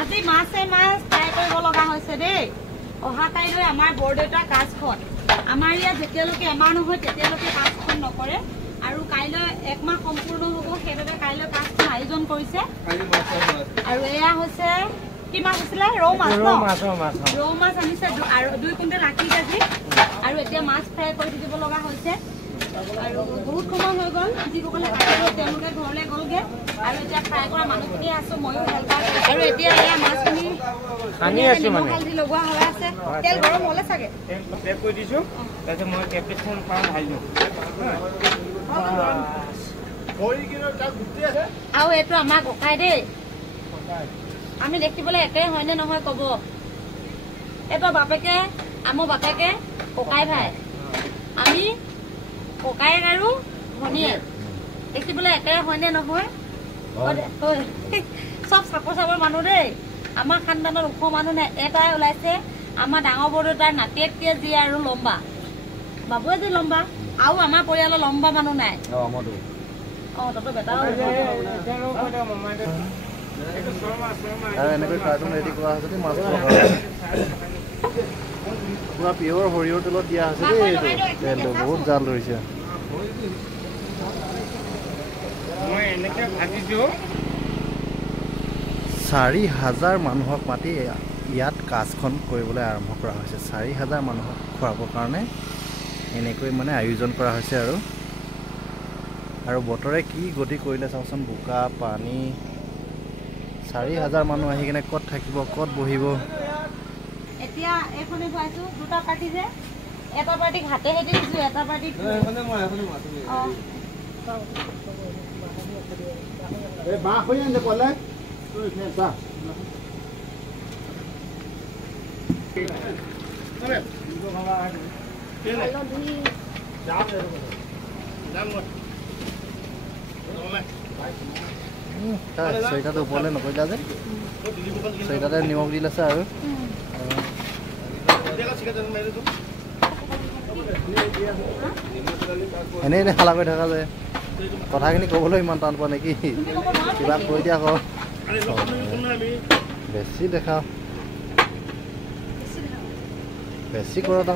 আজি মাছে মাছ ফ্ৰাই কৰিব লগা হৈছে দেই অহা কাইলৈ আমাৰ বৰদেউতাৰ কাজখন আমাৰ ইয়াত যেতিয়ালৈকে এমাহ নহয় তেতিয়ালৈকে কাজখন নকৰে আৰু কাইলৈ একমাহ সম্পূৰ্ণ হ'ব সেইদৰে কাইলৈ কাজখন আয়োজন কৰিছে আৰু এয়া হৈছে কি মাছ আছিলে ৰৌ মাছ ৰৌ মাছ আনিছে আৰু 2 কুইণ্টেল 80 কেজি আৰু এতিয়া মাছ ফ্ৰাই কৰি দিব লগা হৈছে আৰু বহুত সময় হৈ গ'ল যিসকলে কাটিব তেওঁলোকে ঘৰলৈ গ'লগে আৰু এতিয়া ফ্ৰাই কৰা মানুহখিনি আছো ময়ো হেল্পাৰ আৰু এতিয়া এয়া মাছখিনি সানি আছো মানে হালধি লগোৱা হৈ আছে তেল গৰম হ'লে চাগে তেল পেক কৰি দিছো তাৰপিছত মই কেপচিকাম পান ঢালি দিওঁ আৰু এইটো আমাৰ ককাই দেই আমি দেখিবলৈ একে হয়নে নহয় ক'ব এইটো বাপেকে আমাৰ বাপেকে ককাই ভাই আমি ককায়েক আৰু ভনীয়েক দেখিবলৈ একে হয়নে নহয় চব চাপৰ চাপৰ মানুহ দেই আমাৰ খানদানৰ ওখ মানুহ নাই এটাই ওলাইছে আমাৰ ডাঙৰ বৰদেউতাৰ নাতিয়েকটিয়ে যি আৰু লম্বা বাবুৱে যি লম্বা আৰু আমাৰ পৰিয়ালৰ লম্বা মানুহ নাই তাতো বেটা এনেকৈ কাৰ্টুন ৰেডি কৰা হৈছে মাছ পুৰা পিয়ৰ সৰিয়হৰ তেলত দিয়া হৈছে দেই তেলটো বহুত জাল ধৰিছে মই এনেকৈ ভাজিছো 4,000 মানুহক মাতি ইয়াত কাজখন কৰিবলৈ আৰম্ভ কৰা হৈছে 4,000 মানুহক খোৱাবৰ কাৰণে এনেকৈ মানে আয়োজন কৰা হৈছে আৰু বতৰে কি গতি কৰিলে চাওকচোন বোকা পানী 4,000 মানুহ আহি কিনে ক'ত থাকিব ক'ত বহিব এতিয়া এখনে ভাইছো দুটা পাৰ্টি যে এটা পাৰ্টিক হাতে হেদি দিছো এটা পাৰ্টিক বাহ হৈ আনে ক'লে চৈতাটো ওপৰলৈ নকৰিলা যে চৈতাতে নিমখ দি লৈছে আৰু এনেই এনে খালা কৰি থকা যে কথাখিনি ক'বলৈ ইমান টান পোৱা নেকি কিবা কৈ দিয়া আকৌ বেছি দেখা বেছি কৰা